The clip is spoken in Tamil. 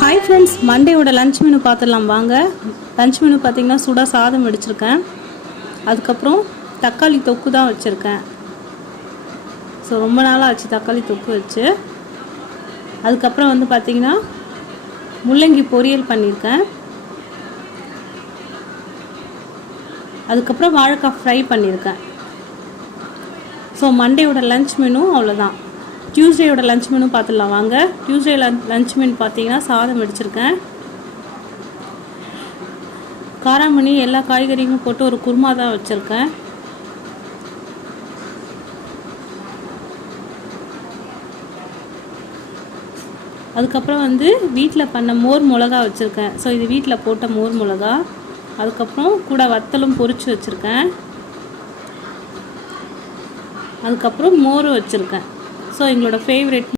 ஹாய் ஃப்ரெண்ட்ஸ், மண்டேயோட லஞ்ச் மெனு பார்த்துடலாம் வாங்க. லஞ்ச் மெனு பார்த்திங்கன்னா சுடாக சாதம் வடிச்சிருக்கேன். அதுக்கப்புறம் தக்காளி தொக்கு தான் வச்சுருக்கேன். ஸோ ரொம்ப நாளாக ஆச்சு தக்காளி தொக்கு வச்சு. அதுக்கப்புறம் வந்து பார்த்திங்கன்னா முள்ளங்கி பொரியல் பண்ணியிருக்கேன். அதுக்கப்புறம் வாழைக்காய் ஃப்ரை பண்ணியிருக்கேன். ஸோ மண்டேயோட லஞ்ச் மெனு அவ்வளோதான். டியூஸ்டேயோட லஞ்ச் மெனு பார்த்துடலாம் வாங்க. டியூஸ்டே லஞ்ச் மெனு பார்த்தீங்கன்னா சாதம் வடிச்சிருக்கேன். காராமணி எல்லா காய்கறியும் போட்டு ஒரு குருமா தான் வச்சுருக்கேன். அதுக்கப்புறம் வந்து வீட்டில் பண்ண மோர் மிளகா வச்சுருக்கேன். ஸோ இது வீட்டில் போட்ட மோர் மிளகா. அதுக்கப்புறம் கூட வத்தலும் பொரித்து வச்சுருக்கேன். அதுக்கப்புறம் மோர் வச்சுருக்கேன். ஸோ எங்களோட ஃபேவரெட்